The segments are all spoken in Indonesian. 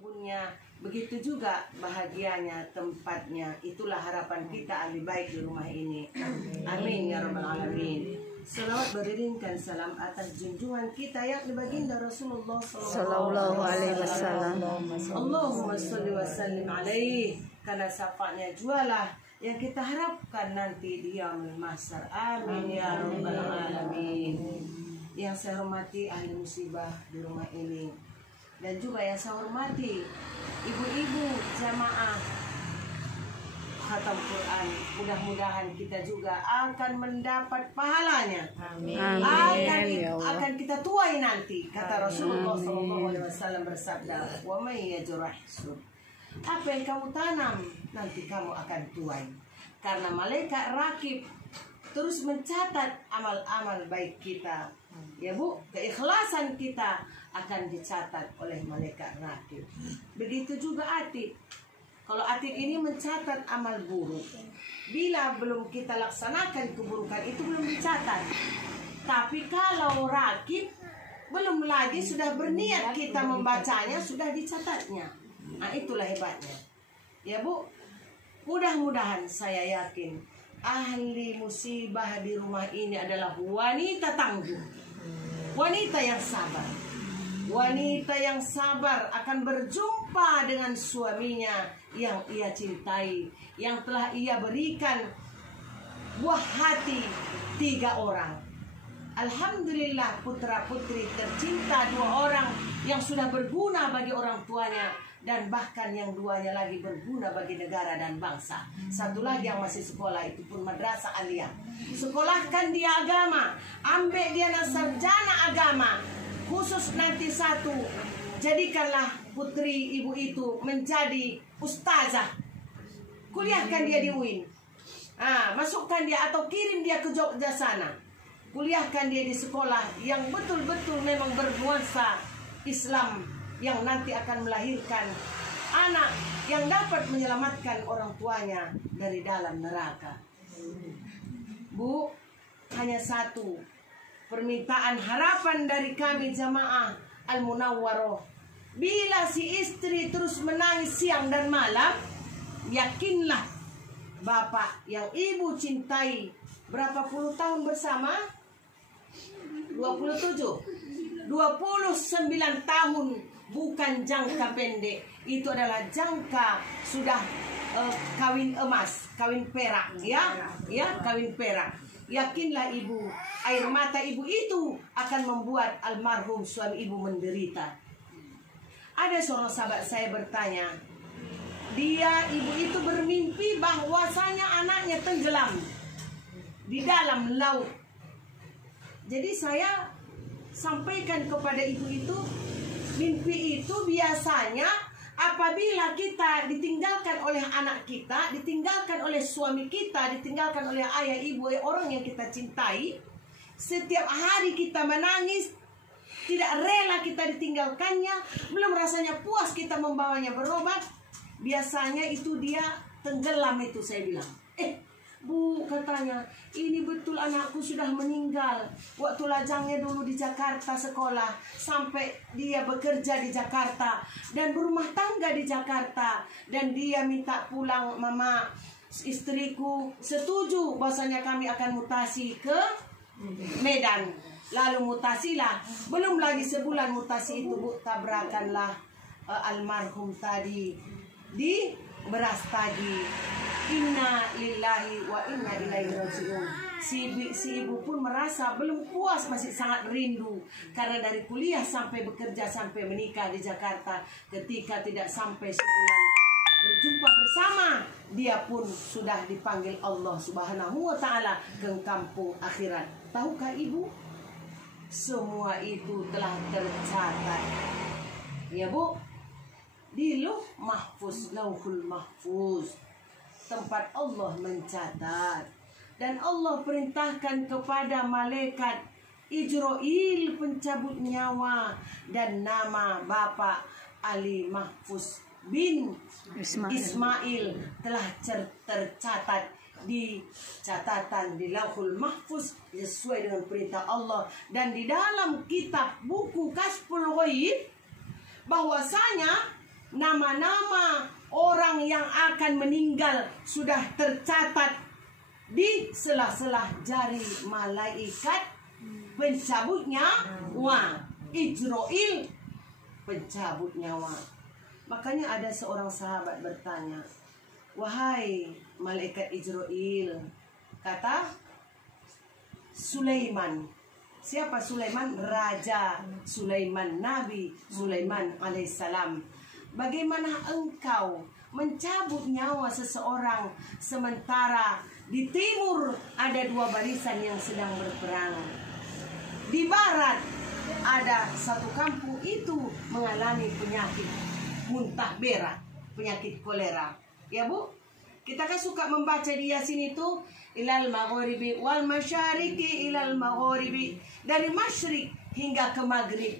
kebunnya, begitu juga bahagianya tempatnya. Itulah harapan kita ahli baik di rumah ini. Amin ya rabbal alamin. Selawat beriringkan salam atas junjungan kita yakni baginda Rasulullah sallallahu alaihi wasallam. Allahumma sholli wa sallim alaihi. Karena syafaatnya jualah yang kita harapkan nanti di yaumil mahsyar. Amin ya rabbal alamin. Yang saya hormati ahli musibah di rumah ini, dan juga yang saya hormati ibu-ibu jamaah khatam Quran, mudah-mudahan kita juga akan mendapat pahalanya. Amin. Akan kita tuai nanti. Kata Rasulullah SAW bersabda, "Wa may yajrah sud." Apa yang kamu tanam nanti kamu akan tuai. Karena malaikat rakib terus mencatat amal-amal baik kita. Ya Bu, keikhlasan kita akan dicatat oleh malaikat rakib. Begitu juga Atik. Kalau Atik ini mencatat amal buruk, bila belum kita laksanakan keburukan itu belum dicatat. Tapi kalau rakib, belum lagi sudah berniat kita membacanya, sudah dicatatnya. Nah itulah hebatnya. Ya Bu, mudah-mudahan saya yakin ahli musibah di rumah ini adalah wanita tangguh, wanita yang sabar. Wanita yang sabar akan berjumpa dengan suaminya yang ia cintai, yang telah ia berikan buah hati 3 orang. Alhamdulillah putra putri tercinta 2 orang yang sudah berguna bagi orang tuanya, dan bahkan yang 2-nya lagi berguna bagi negara dan bangsa. 1 lagi yang masih sekolah, itu pun madrasah aliyah. Sekolahkan dia agama, ambil dia sarjana agama. Khusus nanti 1, jadikanlah putri ibu itu menjadi ustazah. Kuliahkan dia di UIN. Masukkan dia atau kirim dia ke Jogja sana. Kuliahkan dia di sekolah yang betul-betul memang bernuansa Islam, yang nanti akan melahirkan anak yang dapat menyelamatkan orang tuanya dari dalam neraka. Bu, hanya 1 permintaan harapan dari kami jamaah Al-Munawwaroh. Bila si istri terus menangis siang dan malam, yakinlah bapak yang ibu cintai berapa puluh tahun bersama? 29 tahun. Bukan jangka pendek, itu adalah jangka sudah kawin emas, kawin perak, kawin perak. Yakinlah ibu, air mata ibu itu akan membuat almarhum suami ibu menderita. Ada seorang sahabat saya bertanya, ibu itu bermimpi bahwasanya anaknya tenggelam di dalam laut. Jadi saya sampaikan kepada ibu itu, mimpi itu biasanya apabila kita ditinggalkan oleh anak kita, ditinggalkan oleh suami kita, ditinggalkan oleh ayah, ibu, orang yang kita cintai, setiap hari kita menangis, tidak rela kita ditinggalkannya, belum rasanya puas kita membawanya berobat, biasanya itu dia tenggelam itu. Saya bilang, Bu, katanya, ini betul anakku sudah meninggal. Waktu lajangnya dulu di Jakarta sekolah, sampai dia bekerja di Jakarta dan berumah tangga di Jakarta, dan dia minta pulang, Mama, istriku setuju bahwasanya kami akan mutasi ke Medan. Lalu mutasilah, belum lagi sebulan mutasi itu, Bu, tabrakanlah almarhum tadi di Beras Tagi. Inna lillahi wa inna ilaihi rajiun. Si ibu pun merasa belum puas, masih sangat rindu. Karena dari kuliah sampai bekerja sampai menikah di Jakarta, ketika tidak sampai sebulan berjumpa bersama, dia pun sudah dipanggil Allah Subhanahu wa ta'ala ke kampung akhirat. Tahukah ibu? Semua itu telah tercatat. Ya Bu, di Lauh Mahfuz, Lauhul Mahfuz, tempat Allah mencatat. Dan Allah perintahkan kepada malaikat Ijroil pencabut nyawa, dan nama Bapak Ali Mahfuz bin Ismail telah tercatat di catatan di Lauhul Mahfuz sesuai dengan perintah Allah. Dan di dalam kitab buku Kasful Ghaib bahwasanya nama-nama orang yang akan meninggal sudah tercatat di sela-sela jari malaikat pencabut nyawa, Ijroil, pencabut nyawa. Makanya ada seorang sahabat bertanya, wahai malaikat Ijroil, kata Sulaiman. Siapa Sulaiman? Raja Sulaiman, Nabi Sulaiman alaihissalam. Bagaimana engkau mencabut nyawa seseorang sementara di timur ada dua barisan yang sedang berperang, di barat ada satu kampung itu mengalami penyakit muntah berak, penyakit kolera. Ya Bu, kita kan suka membaca di Yasin itu ilal maghribi wal masyariqi ilal maghribi, dari masyrik hingga ke maghrib.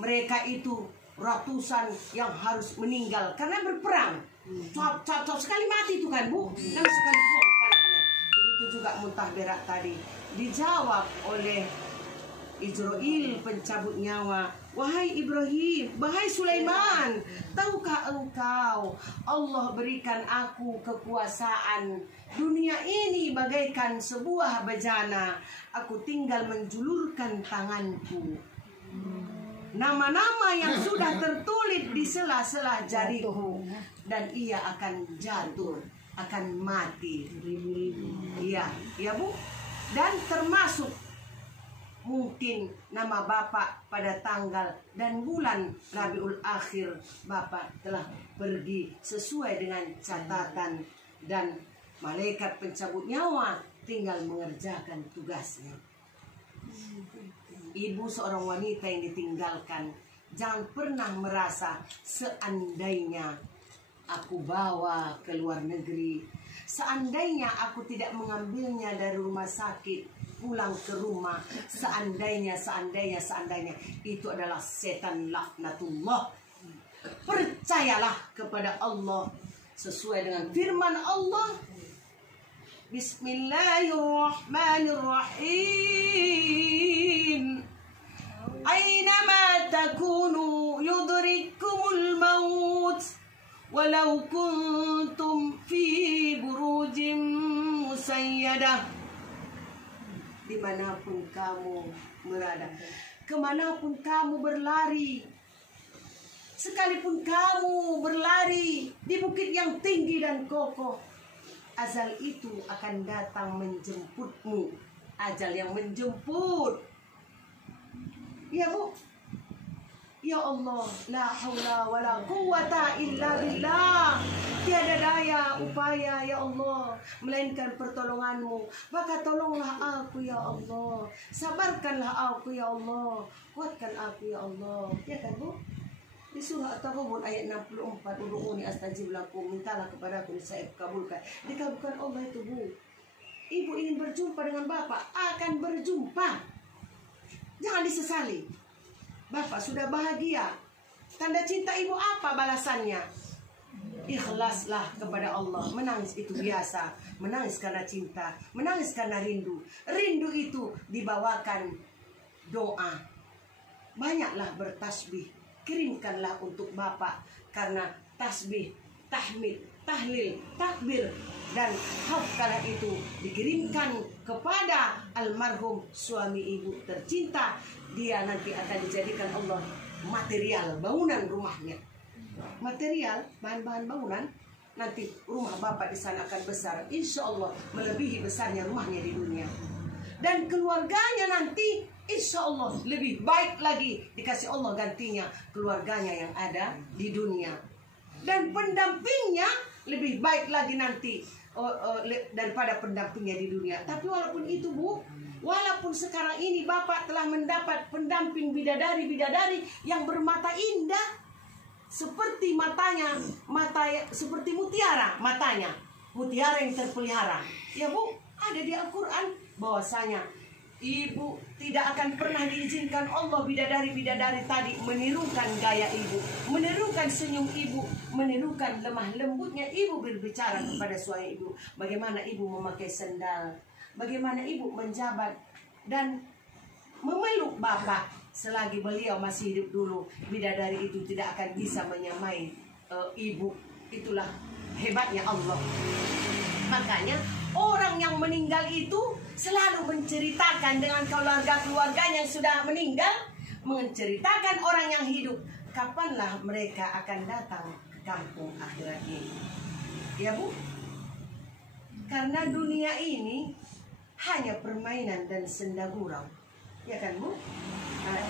Mereka itu ratusan yang harus meninggal karena berperang. Cop sekali mati itu kan Bu, dan sekali buang panahnya. Begitu juga muntah berak tadi. Dijawab oleh Ijroil pencabut nyawa, wahai Ibrahim, wahai Sulaiman, tahukah engkau Allah berikan aku kekuasaan, dunia ini bagaikan sebuah bejana, aku tinggal menjulurkan tanganku, nama-nama yang sudah tertulis di sela-sela jariku, dan ia akan jatuh, akan mati. Iya, ya Bu. Dan termasuk mungkin nama Bapak pada tanggal dan bulan Rabiul Akhir Bapak telah pergi sesuai dengan catatan, dan malaikat pencabut nyawa tinggal mengerjakan tugasnya. Ibu seorang wanita yang ditinggalkan, jangan pernah merasa seandainya aku bawa ke luar negeri, seandainya aku tidak mengambilnya dari rumah sakit pulang ke rumah, seandainya itu adalah setan laknatullah. Percayalah kepada Allah sesuai dengan firman Allah, Bismillahirrahmanirrahim, Aynama takunu yudrikumul maut walau kuntum fi burujim musayyadah. Dimanapun kamu berada, kemanapun kamu berlari, sekalipun kamu berlari di bukit yang tinggi dan kokoh, azal itu akan datang menjemputmu. Ajal yang menjemput. Ya Bu, ya Allah, la haula wala quwata illa billah. Tiada daya upaya ya Allah melainkan pertolonganmu. Maka tolonglah aku ya Allah, sabarkanlah aku ya Allah, kuatkan aku ya Allah. Ya kan Bu? Di surah At-Taghabun ayat 64, ud'uuni astajib lakum, mintalah kepadaku saya kabulkan. Dikabulkan Allah itu Bu. Ibu ingin berjumpa dengan Bapak, akan berjumpa. Jangan disesali. Bapak sudah bahagia. Tanda cinta ibu apa balasannya? Ikhlaslah kepada Allah. Menangis itu biasa. Menangis karena cinta, menangis karena rindu. Rindu itu dibawakan doa. Banyaklah bertasbih. Kirimkanlah untuk Bapak, karena tasbih, tahmid, tahlil, takbir, dan hafkalah itu dikirimkan kepada almarhum suami ibu tercinta. Dia nanti akan dijadikan Allah material bangunan rumahnya. Material, bahan-bahan bangunan. Nanti rumah Bapak di sana akan besar, insya Allah melebihi besarnya rumahnya di dunia. Dan keluarganya nanti insya Allah lebih baik lagi, dikasih Allah gantinya keluarganya yang ada di dunia. Dan pendampingnya lebih baik lagi nanti daripada pendampingnya di dunia. Tapi walaupun itu Bu, walaupun sekarang ini Bapak telah mendapat pendamping bidadari-bidadari yang bermata indah, seperti matanya, seperti mutiara matanya, mutiara yang terpelihara. Ya Bu, ada di Al-Quran bahwasanya ibu tidak akan pernah diizinkan Allah bidadari-bidadari tadi menirukan gaya ibu, menirukan senyum ibu, menirukan lemah lembutnya ibu berbicara kepada suami ibu. Bagaimana ibu memakai sendal, bagaimana ibu menjabat dan memeluk Bapak selagi beliau masih hidup dulu, bidadari itu tidak akan bisa menyamai ibu. Itulah hebatnya Allah. Makanya orang yang meninggal itu selalu menceritakan dengan keluarga-keluarganya yang sudah meninggal, menceritakan orang yang hidup, kapanlah mereka akan datang ke kampung akhirat ini. Ya Bu, karena dunia ini hanya permainan dan senda gurau, ya kan Bu?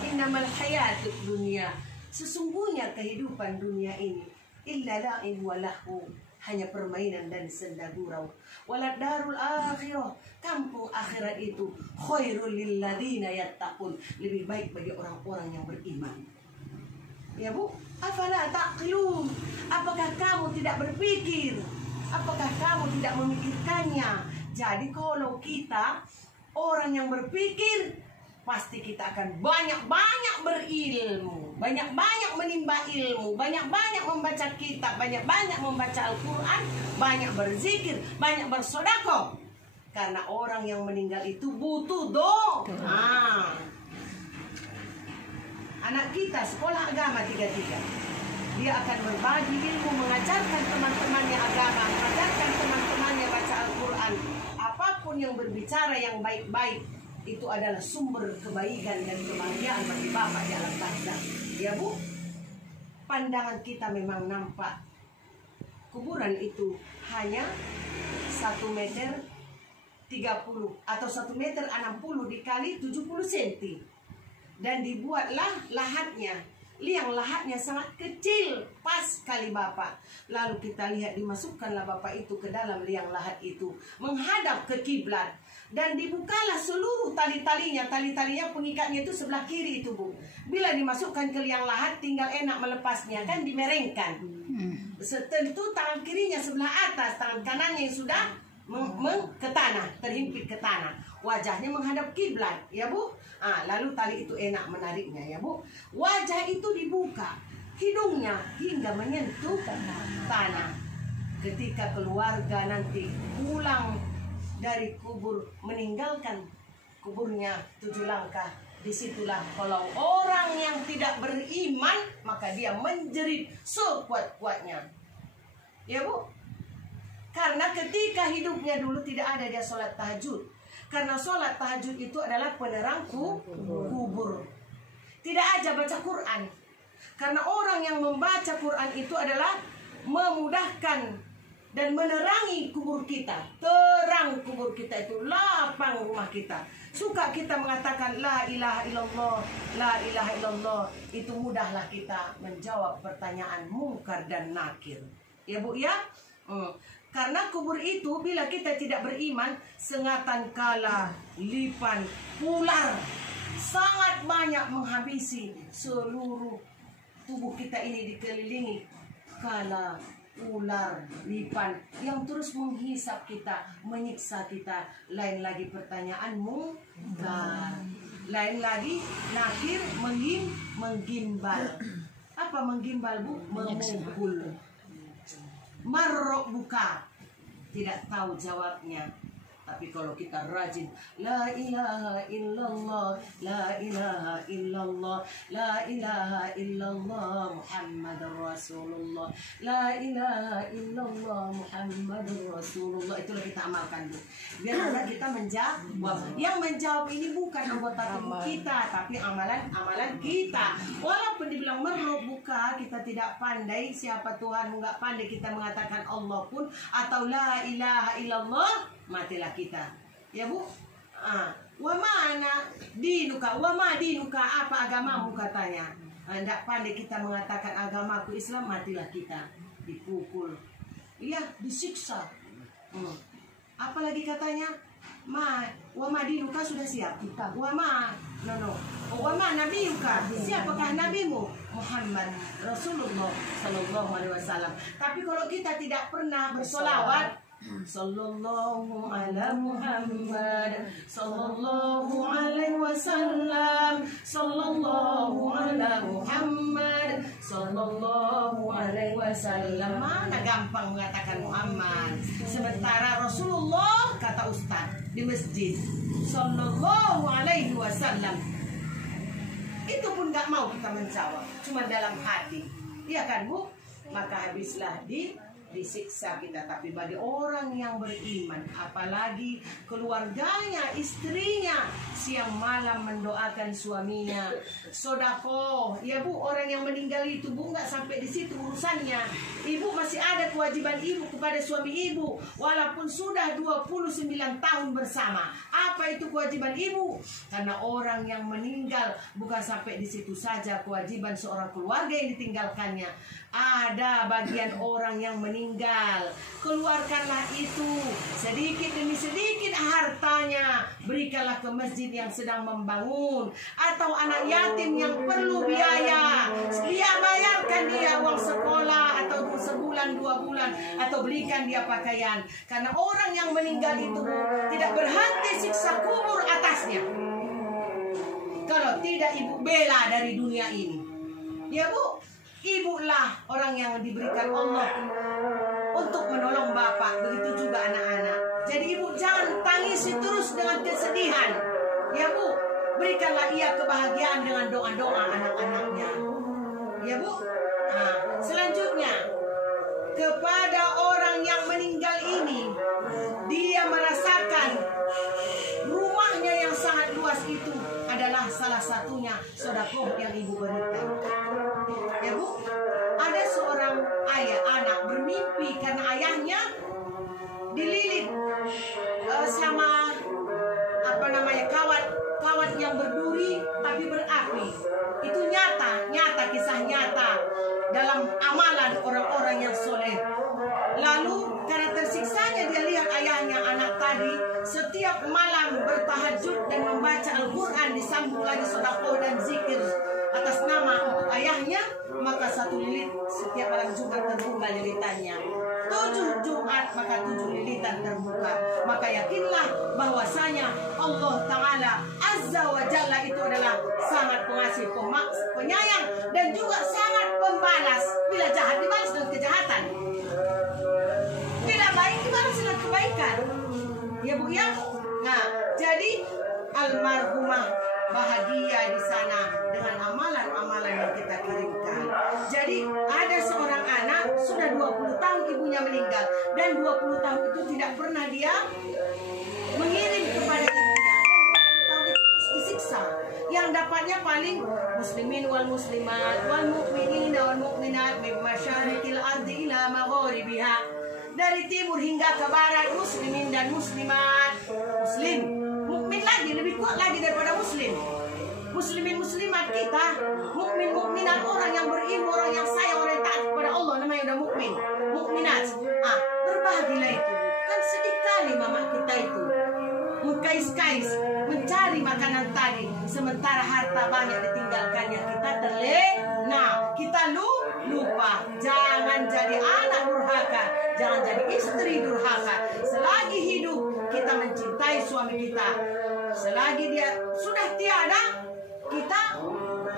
Innamal hayatud dunia, sesungguhnya kehidupan dunia ini illa la'ib wa lahu, hanya permainan dan senda gurau. Walad darul akhirah, kampung akhirat itu khairul lil ladzina yattaqun, lebih baik bagi orang-orang yang beriman. Ya Bu, afala taqilun, apakah kamu tidak berpikir? Apakah kamu tidak memikirkannya? Jadi kalau kita orang yang berpikir, pasti kita akan banyak-banyak berilmu, banyak-banyak menimba ilmu, banyak-banyak membaca kitab, banyak-banyak membaca Al-Quran, banyak berzikir, banyak bersedekah. Karena orang yang meninggal itu butuh doa. Anak kita sekolah agama 3-3. Dia akan berbagi ilmu, mengajarkan teman-temannya agama, mengajarkan teman-temannya baca Al-Quran. Apapun yang berbicara yang baik-baik, itu adalah sumber kebaikan dan kebahagiaan bagi Bapak di alam barzakh. Ya Bu, pandangan kita memang nampak kuburan itu hanya 1 meter 30 atau 1 meter 60 dikali 70 cm. Dan dibuatlah lahatnya. Liang lahatnya sangat kecil, pas kali Bapak. Lalu kita lihat, dimasukkanlah Bapak itu ke dalam liang lahat itu, menghadap ke kiblat. Dan dibukalah seluruh tali-talinya. Tali-talinya pengikatnya itu sebelah kiri itu Bu. Bila dimasukkan ke liang lahat, tinggal enak melepasnya, kan dimerengkan. Tentu tangan kirinya sebelah atas, tangan kanannya yang sudah ke tanah, terhimpit ke tanah. Wajahnya menghadap kiblat, ya Bu. Lalu tali itu enak menariknya, ya Bu. Wajah itu dibuka, hidungnya hingga menyentuh tanah. Ketika keluarga nanti pulang dari kubur, meninggalkan kuburnya 7 langkah, disitulah kalau orang yang tidak beriman, maka dia menjerit sekuat-kuatnya, ya Bu. Karena ketika hidupnya dulu tidak ada dia sholat tahajud. Karena sholat tahajud itu adalah penerang kubur. Tidak aja baca Quran. Karena orang yang membaca Quran itu adalah memudahkan dan menerangi kubur kita. Terang kubur kita itu, lapang rumah kita. Suka kita mengatakan la ilaha illallah, la ilaha illallah, itu mudahlah kita menjawab pertanyaan mungkar dan nakir. Ya Bu ya? Karena kubur itu bila kita tidak beriman, sengatan kala, lipan, ular sangat banyak menghabisi seluruh tubuh kita ini, dikelilingi kala, ular, lipan yang terus menghisap kita, menyiksa kita. Lain lagi pertanyaanmu, lain lagi nakir, menggimbal. Apa menggimbal Bu? Memukul. Marrok buka, tidak tahu jawabnya. Tapi kalau kita rajin, la ilaha illallah, la ilaha illallah, la ilaha illallah Muhammadur Rasulullah, la ilaha illallah Muhammadur Rasulullah, itulah kita amalkan Bu. Biar kita menjawab. Yang menjawab ini bukan anggota tubuh kita, tapi amalan kita. Walaupun dibilang merok buka, kita tidak pandai siapa Tuhan, nggak pandai kita mengatakan Allah pun, atau la ilaha illallah, matilah kita, ya Bu. Wa mana dinuka, wa ma dinuka, apa agamamu katanya. Tidak pandai kita mengatakan agamaku Islam, matilah kita, dipukul, iya, disiksa. Apalagi katanya, wa ma dinuka sudah siap, wa ma wa ma nabiyuka, siapakah nabimu? Muhammad Rasulullah Sallallahu Alaihi Wasallam. Tapi kalau kita tidak pernah bersolawat, Sallallahu ala Muhammad, Sallallahu alaihi wasallam, Sallallahu ala Muhammad, Sallallahu alaihi wasallam. Mana gampang mengatakan Muhammad. Sementara Rasulullah, kata Ustaz di masjid, Sallallahu alaihi wasallam. Itu nggak mau kita menjawab, cuma dalam hati, iya kan Bu? Maka habislah disiksa kita. Tapi bagi orang yang beriman, apalagi keluarganya, istrinya siang malam mendoakan suaminya, sodako, ya Bu, orang yang meninggal itu Bu nggak sampai di situ urusannya. Ibu masih ada kewajiban ibu kepada suami ibu walaupun sudah 29 tahun bersama. Apa itu kewajiban ibu? Karena orang yang meninggal bukan sampai di situ saja kewajiban seorang keluarga yang ditinggalkannya. Ada bagian orang yang meninggal, keluarkanlah itu sedikit demi sedikit hartanya, berikanlah ke masjid yang sedang membangun, atau anak yatim yang perlu biaya, dia bayarkan dia uang sekolah atau sebulan 2 bulan, atau belikan dia pakaian. Karena orang yang meninggal itu tidak berhenti siksa kubur atasnya kalau tidak ibu bela dari dunia ini, ya Bu. Ibulah orang yang diberikan Allah untuk menolong bapak, begitu juga anak-anak. Jadi ibu jangan tangisi terus dengan kesedihan, ya Bu. Berikanlah ia kebahagiaan dengan doa-doa anak-anaknya, ya Bu. Nah, selanjutnya kepada orang yang meninggal ini, dia merasakan rumahnya yang sangat luas itu adalah salah satunya sedekah yang ibu berikan. Ya Bu, ada seorang anak bermimpi karena ayahnya dililit sama kawat yang berduri tapi berapi. Itu nyata kisah nyata dalam amalan orang-orang yang soleh. Lalu karena tersiksanya dia lihat ayahnya, anak tadi setiap malam bertahajud dan membaca Al-Quran, disambung lagi sedekah dan zikir atas nama untuk ayahnya, maka satu lilit setiap malam Jumat terbuka lilitannya. 7 Jumat maka 7 lilitan terbuka. Maka yakinlah bahwasanya Allah Ta'ala Azza wa Jalla itu adalah sangat pengasih, penyayang, dan juga sangat pembalas. Bila jahat dibalas dengan kejahatan, bila baik dibalas dengan kebaikan, ya Bu ya. Nah, jadi almarhumah bahagia di sana dengan amalan-amalan yang kita kirimkan. Jadi ada seorang anak sudah 20 tahun ibunya meninggal, dan 20 tahun itu tidak pernah dia mengirim kepada ibunya, dan 20 tahun itu terus disiksa. Yang dapatnya paling muslimin wal muslimat wal mu'minina wal mu'minat min masyariqil ardi ila magharibiha, dari timur hingga ke barat, muslimin dan muslimat. Muslim, mukmin lagi, lebih kuat lagi daripada muslim. Muslimin muslimat kita, mukmin mukminat, orang yang berilmu, orang yang sayang, orang yang taat kepada Allah, namanya udah mukmin, mukminat. Berbahagialah itu. Kan sedih kali mama kita itu mengkais-kais mencari makanan tadi, sementara harta banyak ditinggalkannya. Kita terlena, kita lupa. Jangan jadi anak durhaka, jangan jadi istri durhaka. Selagi hidup kita mencintai suami kita, selagi dia sudah tiada kita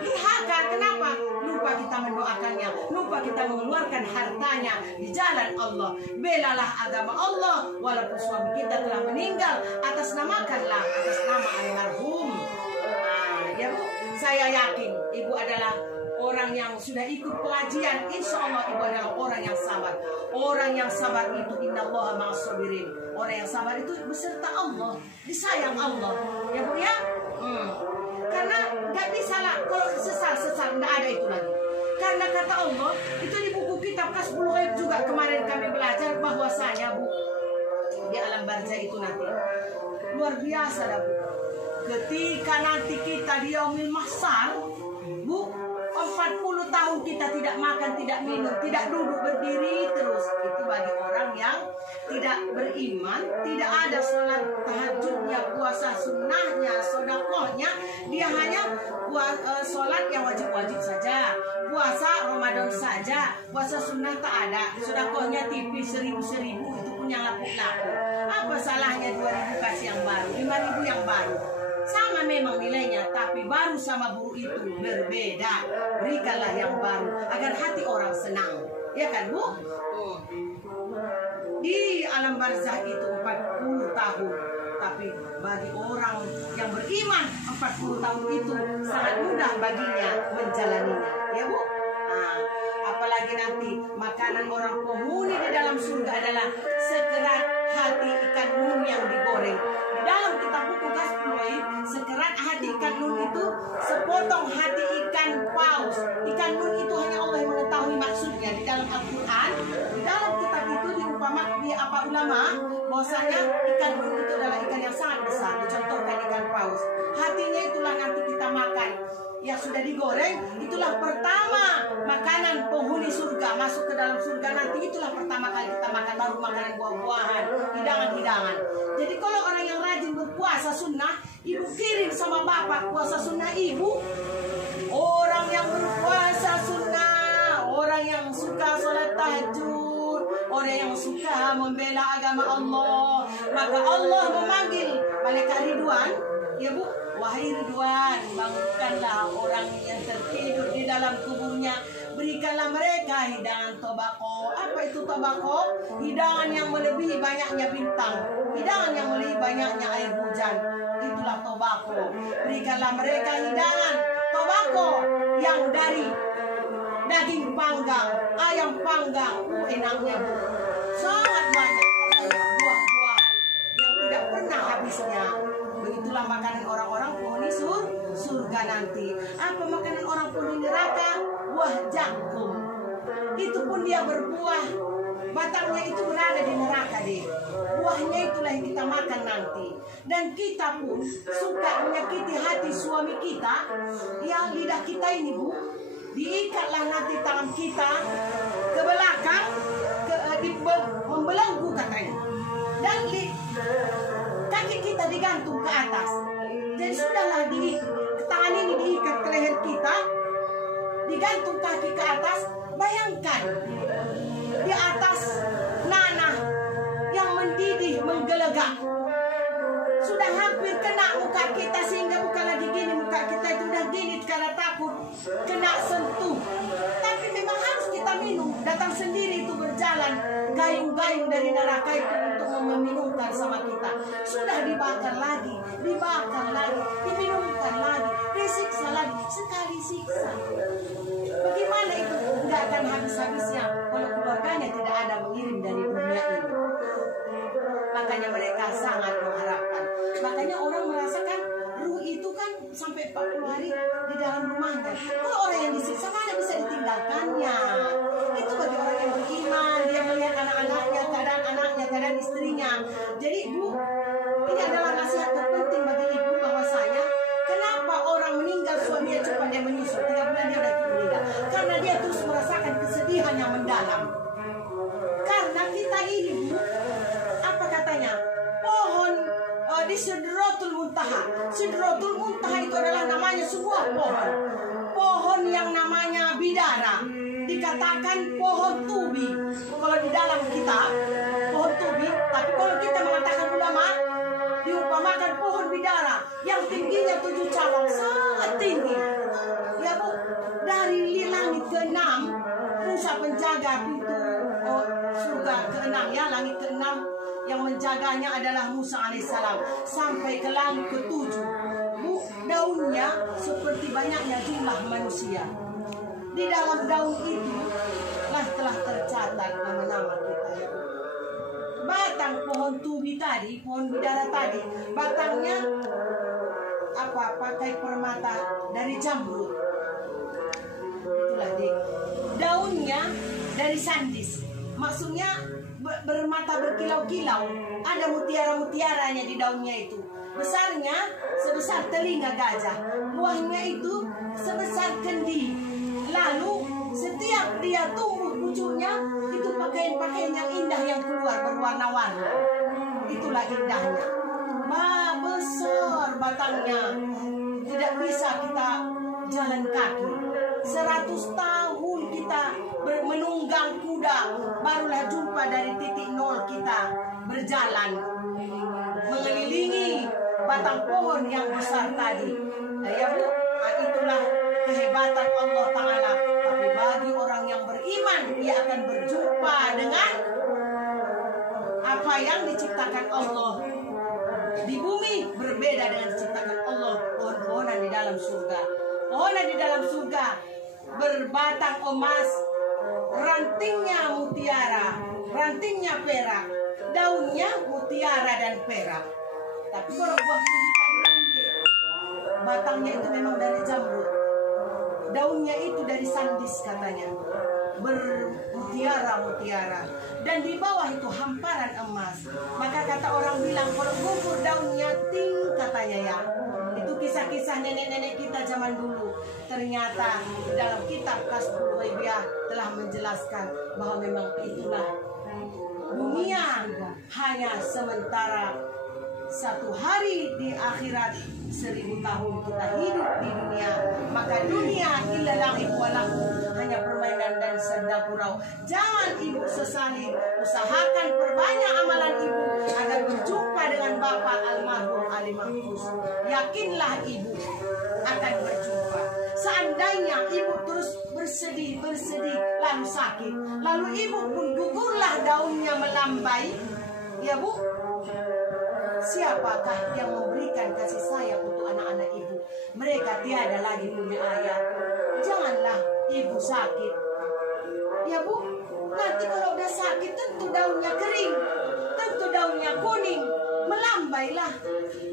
durhaka. Kenapa? Lupa kita mendoakannya, lupa kita mengeluarkan hartanya di jalan Allah. Belalah agama Allah walaupun suami kita telah meninggal, atas namakanlah atas nama almarhum. Ya Bu, saya yakin ibu adalah orang yang sudah ikut pengajian. Insya Allah ibu adalah orang yang sabar. Orang yang sabar itu innallaha ma'as sabirin. Orang yang sabar itu beserta Allah, disayang Allah, ya Bu ya. Karena gak bisa lah kalau sesal nggak ada itu lagi. Karena kata Allah itu di buku kitab Kasbul Ghaib juga kemarin kami belajar bahwasanya Bu, di alam barzah itu nanti luar biasa dah Bu. Ketika nanti kita di yaumil mahsyar Bu, 40 tahun kita tidak makan, tidak minum, tidak duduk, berdiri terus. Itu bagi orang yang tidak beriman, tidak ada sholat tahajudnya, puasa sunnahnya, sedekahnya. Dia hanya sholat yang wajib-wajib saja, puasa Ramadan saja, puasa sunnah tak ada, sedekahnya tipis 1000 itu pun yang lapuk-lapuk. Apa salahnya 2000 kasih yang baru, 5000 yang baru? Sama memang nilainya, tapi baru sama buruk itu berbeda. Berikanlah yang baru agar hati orang senang, ya kan Bu? Di alam barzah itu 40 tahun Tapi bagi orang yang beriman 40 tahun itu sangat mudah baginya menjalaninya, ya Bu. Nah, apalagi nanti makanan orang penghuni di dalam surga adalah sekerat hati ikan nun yang digoreng. Di dalam kitab buku Kasploi, sekerat hati ikan nun itu sepotong hati ikan paus. Ikan nun itu hanya Allah yang mengetahui maksudnya. Di dalam Al-Quran, di dalam kitab itu diumpamakan di apa ulama bahwasanya ikan nun itu adalah ikan yang sangat besar, dicontohkan ikan paus. Hatinya itulah nanti kita makan. Yang sudah digoreng, itulah pertama makanan penghuni surga. Masuk ke dalam surga nanti, itulah pertama kali kita makan, baru makanan buah-buahan, hidangan-hidangan. Jadi kalau orang yang rajin berpuasa sunnah, ibu kirim sama bapak puasa sunnah ibu. Orang yang berpuasa sunnah, orang yang suka sholat tahajud, orang yang suka membela agama Allah, maka Allah memanggil malaikat Ridwan, ya Bu. Wahai Ridwan, bangunkanlah orang yang tertidur di dalam kuburnya. Berikanlah mereka hidangan tobako. Apa itu tobako? Hidangan yang melebihi banyaknya bintang, hidangan yang melebihi banyaknya air hujan. Itulah tobako. Berikanlah mereka hidangan tobako yang dari daging panggang, ayam panggang. Enaknya Bu, sangat banyak buah-buahan yang tidak pernah habisnya. Begitulah makanan orang-orang penghuni surga nanti. Apa makanan orang penghuni neraka? Buah jakum. Itu pun dia berbuah. Batangnya itu berada di neraka deh. Buahnya itulah yang kita makan nanti. Dan kita pun suka menyakiti hati suami kita. Ya, lidah kita ini Bu, diikatlah nanti tangan kita ke belakang, membelenggu katanya. Dan kaki kita digantung ke atas. Jadi sudahlah tangan ini diikat ke leher kita, digantung kaki ke atas. Bayangkan di atas nanah yang mendidih menggelegak, sudah hampir kena muka kita, sehingga bukan lagi gini, muka kita itu udah gini karena takut kena sentuh. Tapi memang harus kita minum. Datang sendiri itu berjalan gayung-gayung dari neraka itu untuk meminumkan sama kita. Sudah dibakar lagi, diminumkan lagi, disiksa lagi, sekali siksa. Bagaimana itu? Tidak akan habis-habisnya kalau keluarganya tidak ada mengirim dari dunia ini. Makanya mereka sangat mengharapkan. Makanya orang merasakan ruh itu kan sampai 40 hari di dalam rumahnya. Kalau orang yang disiksa mana bisa ditinggalkannya? Itu bagi orang yang beriman, dia melihat anak-anaknya, keadaan istrinya. Jadi Bu, ini adalah nasihat terpenting bagi ibu bahwasanya kenapa orang meninggal suaminya cepat dia menyusul, 3 bulan dia udah meninggal. Karena dia terus merasakan kesedihan yang mendalam. Karena kita ini Bu, apa katanya? Pohon di Sidratul Muntaha. Sidratul Muntaha itu adalah namanya sebuah pohon. Pohon yang namanya bidara. Dikatakan pohon tubi. Kalau di dalam kita pohon tubi, tapi kalau kita mengatakan ulama diumpamakan pohon bidara yang tingginya 7 cabang, sangat tinggi. Ya Bu, dari langit ke-6, Musa penjaga pintu surga ke-6, ya, langit ke-6 yang menjaganya adalah Musa alaihissalam, sampai ke langit ke-7. Bu, daunnya seperti banyaknya jumlah manusia. Di dalam daun itu telah tercatat nama-nama kita, ya. Batang pohon tubi tadi, pohon bidara tadi, batangnya pakai permata dari jamrud. Itulah dia. Daunnya dari sandis. Maksudnya bermata berkilau-kilau. Ada mutiara-mutiaranya di daunnya itu. Besarnya sebesar telinga gajah. Buahnya itu sebesar kendi. Lalu setiap dia tumbuh pucuknya, itu pakaian-pakaian yang indah yang keluar berwarna-warni. Itulah indahnya. Besar batangnya. Tidak bisa kita jalan kaki. 100 tahun kita menunggang kuda, barulah jumpa dari titik nol kita berjalan mengelilingi batang pohon yang besar tadi. Nah, ya Bu, itulah kehebatan Allah Ta'ala. Tapi bagi orang yang beriman, dia akan berjumpa dengan apa yang diciptakan Allah. di bumi berbeda dengan ciptaan Allah. Pohon-pohonan di dalam surga, pohonan di dalam surga berbatang emas, rantingnya mutiara, rantingnya perak, daunnya mutiara dan perak. Tapi kalau buah kita batangnya itu memang dari jamrud, daunnya itu dari sandis katanya, bermutiara-mutiara, dan di bawah itu hamparan emas. Maka kata orang bilang kalau gugur daunnya ting katanya ya. Itu kisah-kisah nenek-nenek kita zaman dulu. Ternyata dalam kitab Kasbul Ghaibiyah telah menjelaskan bahwa memang itulah dunia hanya sementara. Satu hari di akhirat 1000 tahun kita hidup di dunia. Maka dunia illa lahib wa lahu, hanya permainan dan senda gurau. Jangan ibu sesali, usahakan perbanyak amalan ibu agar berjumpa dengan Bapak almarhum Ali Mahfuz. Yakinlah ibu akan berjumpa. Seandainya ibu terus bersedih lalu sakit, lalu ibu pun gugurlah daunnya melambai, ya Bu, siapakah yang memberikan kasih sayang untuk anak-anak ibu? Mereka tiada lagi punya ayah. Janganlah ibu sakit, ya Bu. Nanti kalau udah sakit tentu daunnya kering, tentu daunnya kuning, melambailah.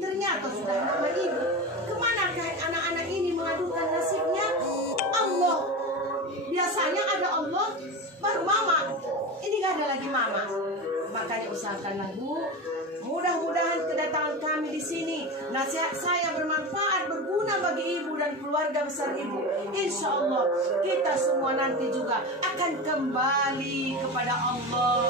Ternyata sudah nama ibu. Kemanakah anak-anak ini mengadukan nasibnya? Allah. Biasanya ada Allah, baru mama. Ini gak ada lagi mama. Makanya usahakanlah Bu. Mudah-mudahan kedatangan kami di sini, nasihat saya bermanfaat, berguna bagi ibu dan keluarga besar ibu. Insya Allah kita semua nanti juga akan kembali kepada Allah.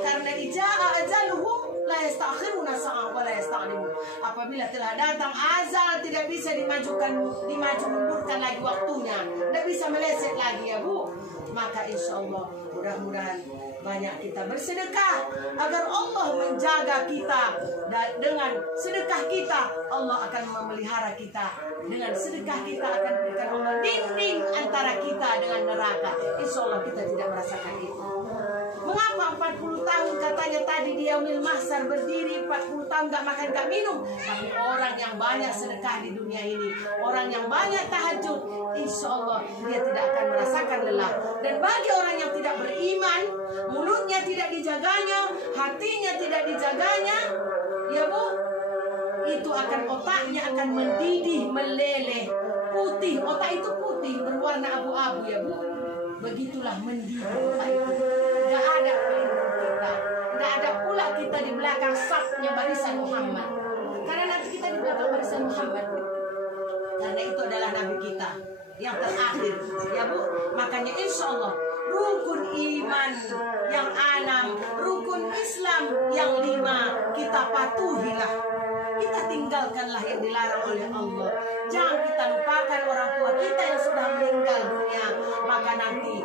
Karena ija'a ajaluhum la yastakhiruna sa'ah wa la yastaqdimun. Apabila telah datang azal, tidak bisa dimundurkan lagi waktunya, tidak bisa meleset lagi ya Bu. Maka insya Allah mudah-mudahan banyak kita bersedekah agar Allah menjaga kita, dan dengan sedekah kita Allah akan memelihara kita. Dengan sedekah kita akan berikan Allah dinding antara kita dengan neraka. Insya Allah kita tidak merasakan itu. Mengapa 40 tahun katanya tadi di Yaumil Mahsyar berdiri 40 tahun gak makan gak minum? Tapi orang yang banyak sedekah di dunia ini, orang yang banyak tahajud, insya Allah dia tidak akan merasakan lelah. Dan bagi orang yang tidak beriman, mulutnya tidak dijaganya, hatinya tidak dijaganya, ya Bu, itu akan otaknya akan mendidih, meleleh, putih. Otak itu putih, berwarna abu-abu ya Bu. Begitulah mendidih otak itu. Gak ada pelindung kita, gak ada pula kita di belakang safnya barisan Muhammad. Karena nanti kita di belakang barisan Muhammad, karena itu adalah Nabi kita yang terakhir, ya Bu. Makanya insya Allah rukun iman yang 6, rukun Islam yang 5 kita patuhilah. Kita tinggalkanlah yang dilarang oleh Allah. Jangan kita lupakan orang tua kita yang sudah meninggal dunia. Maka nanti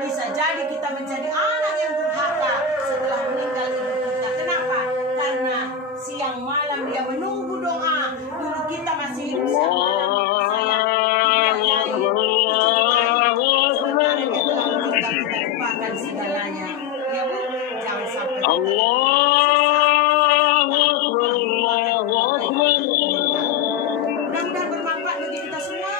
bisa jadi kita menjadi anak yang durhaka setelah meninggal ibu kita. Kenapa? Karena siang malam dia menunggu doa. Dulu kita masih hidup siang malam. Saya kita lupakan segalanya. Ya Bu, jangan sampai. Mudah-mudahan bermanfaat bagi kita semua.